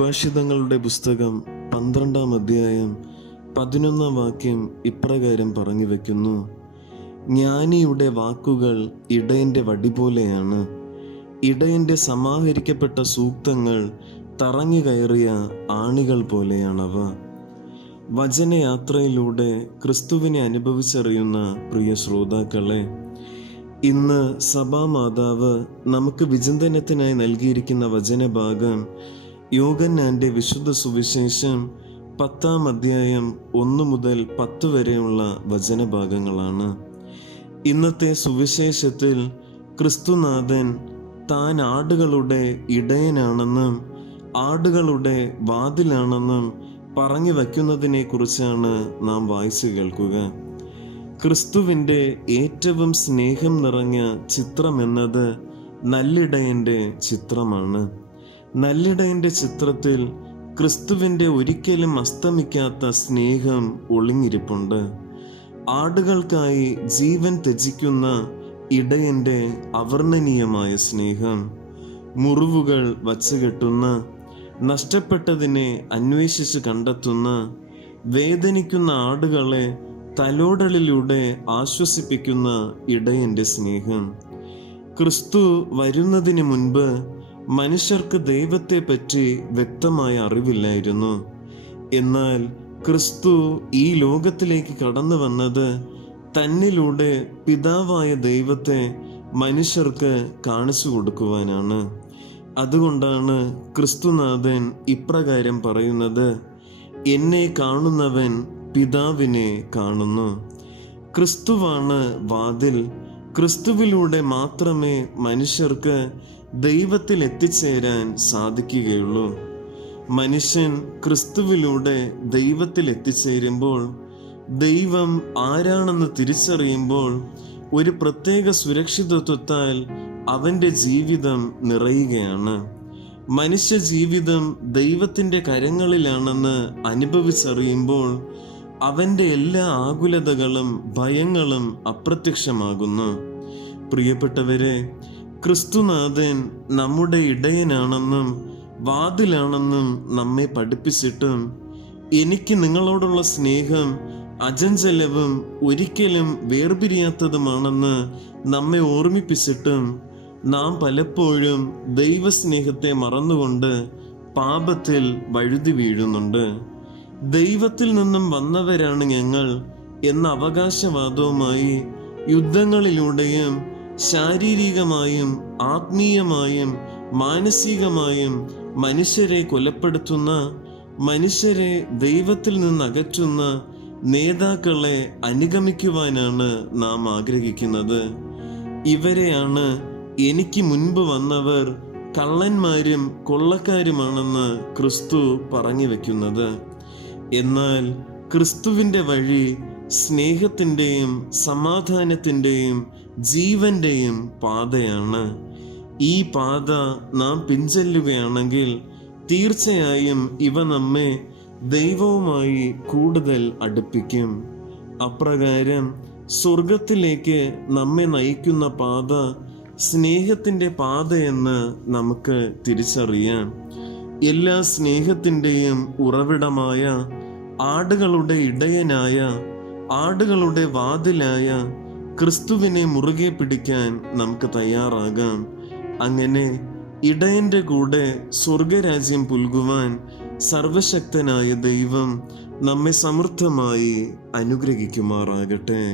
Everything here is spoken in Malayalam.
സുഭാഷിതങ്ങളുടെ പുസ്തകം 12-ാം അധ്യായം 11-ാം വാക്യം ഇപ്രകാരം പറഞ്ഞു വയ്ക്കുന്നു: ജ്ഞാനിയുടെ വാക്കുകൾ ഇടയൻ്റെ വടി പോലെയാണ്. ഇടയൻ്റെ സമാഹരിക്കപ്പെട്ട സൂക്തങ്ങൾ തറഞ്ഞു കയറിയ ആണികൾ പോലെയാണവ. വചനയാത്രയിലൂടെ ക്രിസ്തുവിനെ അനുഭവിച്ചറിയുന്ന പ്രിയ ശ്രോതാക്കളെ, ഇന്ന് സഭാമാതാവ് നമുക്ക് വിചിന്തനത്തിനായി നൽകിയിരിക്കുന്ന വചനഭാഗം യോഹന്നാന്റെ വിശുദ്ധ സുവിശേഷം 10-ാം അധ്യായം 1 മുതൽ 10 വരെയുള്ള വചനഭാഗങ്ങളാണ്. ഇന്നത്തെ സുവിശേഷത്തിൽ ക്രിസ്തുനാഥൻ താൻ ആടുകളുടെ ഇടയനാണെന്നും ആടുകളുടെ വാതിലാണെന്നും പറഞ്ഞു വയ്ക്കുന്നതിനെ കുറിച്ചാണ് നാം വായിച്ചു കേൾക്കുക. ക്രിസ്തുവിൻ്റെ ഏറ്റവും സ്നേഹം നിറഞ്ഞ ചിത്രം എന്നത് നല്ലിടയൻ്റെ ചിത്രമാണ്. നല്ലിടയൻ്റെ ചിത്രത്തിൽ ക്രിസ്തുവിൻ്റെ ഒരിക്കലും അസ്തമിക്കാത്ത സ്നേഹം ഒളിഞ്ഞിരിപ്പുണ്ട്. ആടുകൾക്കായി ജീവൻ ത്യജിക്കുന്ന ഇടയൻ്റെ അവർണ്ണനീയമായ സ്നേഹം, മുറിവുകൾ വച്ചുകെട്ടുന്ന, നഷ്ടപ്പെട്ടതിനെ അന്വേഷിച്ച് കണ്ടെത്തുന്ന, വേദനിക്കുന്ന ആടുകളെ തലോടലിലൂടെ ആശ്വസിപ്പിക്കുന്ന ഇടയൻ്റെ സ്നേഹം. ക്രിസ്തു വരുന്നതിന് മുൻപ് മനുഷ്യർക്ക് ദൈവത്തെ പറ്റി വ്യക്തമായ അറിവില്ലായിരുന്നു. എന്നാൽ ക്രിസ്തു ഈ ലോകത്തിലേക്ക് കടന്നു വന്നത് തന്നിലൂടെ പിതാവായ ദൈവത്തെ മനുഷ്യർക്ക് കാണിച്ചു കൊടുക്കുവാനാണ്. അതുകൊണ്ടാണ് ക്രിസ്തുനാഥൻ ഇപ്രകാരം പറയുന്നത്: എന്നെ കാണുന്നവൻ പിതാവിനെ കാണുന്നു. ക്രിസ്തുവാണ് വാതിൽ. ക്രിസ്തുവിലൂടെ മാത്രമേ മനുഷ്യർക്ക് ദൈവത്തിൽ എത്തിച്ചേരാൻ സാധിക്കുകയുള്ളൂ. മനുഷ്യൻ ക്രിസ്തുവിലൂടെ ദൈവത്തിൽ എത്തിച്ചേരുമ്പോൾ, ദൈവം ആരാണെന്ന് തിരിച്ചറിയുമ്പോൾ, ഒരു പ്രത്യേക സുരക്ഷിതത്വത്താൽ അവൻ്റെ ജീവിതം നിറയുകയാണ്. മനുഷ്യ ജീവിതം ദൈവത്തിൻ്റെ കരങ്ങളിലാണെന്ന് അനുഭവിച്ചറിയുമ്പോൾ അവൻ്റെ എല്ലാ ആകുലതകളും ഭയങ്ങളും അപ്രത്യക്ഷമാകുന്നു. പ്രിയപ്പെട്ടവരെ, ക്രിസ്തുനാഥൻ നമ്മുടെ ഇടയനാണെന്നും വാതിലാണെന്നും നമ്മെ പഠിപ്പിച്ചിട്ടും എനിക്ക് നിങ്ങളോടുള്ള സ്നേഹം അചഞ്ചലവും ഒരിക്കലും വേർപിരിയാത്തതുമാണെന്ന് നമ്മെ ഓർമ്മിപ്പിച്ചിട്ടും നാം പലപ്പോഴും ദൈവസ്നേഹത്തെ മറന്നുകൊണ്ട് പാപത്തിൽ വഴുതി വീഴുന്നുണ്ട്. ദൈവത്തിൽ നിന്നും വന്നവരാണ് ഞങ്ങൾ എന്ന അവകാശവാദവുമായി യുദ്ധങ്ങളിലൂടെയും ശാരീരികമായും ആത്മീയമായും മാനസികമായും മനുഷ്യരെ കൊലപ്പെടുത്തുന്ന, മനുഷ്യരെ ദൈവത്തിൽ നിന്ന് അകറ്റുന്ന നേതാക്കളെ അനുഗമിക്കുവാനാണ് നാം ആഗ്രഹിക്കുന്നത്. ഇവരെയാണ് എനിക്ക് മുൻപ് വന്നവർ കള്ളന്മാരും കൊള്ളക്കാരുമാണെന്ന് ക്രിസ്തു പറഞ്ഞു വെക്കുന്നത്. എന്നാൽ ക്രിസ്തുവിൻ്റെ വഴി സ്നേഹത്തിൻ്റെയും സമാധാനത്തിൻ്റെയും ജീവൻ്റെയും പാതയാണ്. ഈ പാത നാം പിൻചെല്ലുകയാണെങ്കിൽ തീർച്ചയായും ഇവ നമ്മെ ദൈവവുമായി കൂടുതൽ അടുപ്പിക്കും. അപ്രകാരം സ്വർഗത്തിലേക്ക് നമ്മെ നയിക്കുന്ന പാത സ്നേഹത്തിൻ്റെ പാതയെന്ന് നമുക്ക് തിരിച്ചറിയാം. എല്ലാ സ്നേഹത്തിൻ്റെയും ഉറവിടമായ, ആടുകളുടെ ഇടയനായ, ആടുകളുടെ വാതിലായ ക്രിസ്തുവിനെ മുറുകെ പിടിക്കാൻ നമുക്ക് തയ്യാറാകാം. അങ്ങനെ ഇടയൻ്റെ കൂടെ സ്വർഗരാജ്യം പുൽകുവാൻ സർവശക്തനായ ദൈവം നമ്മെ സമൃദ്ധമായി അനുഗ്രഹിക്കുമാറാകട്ടെ.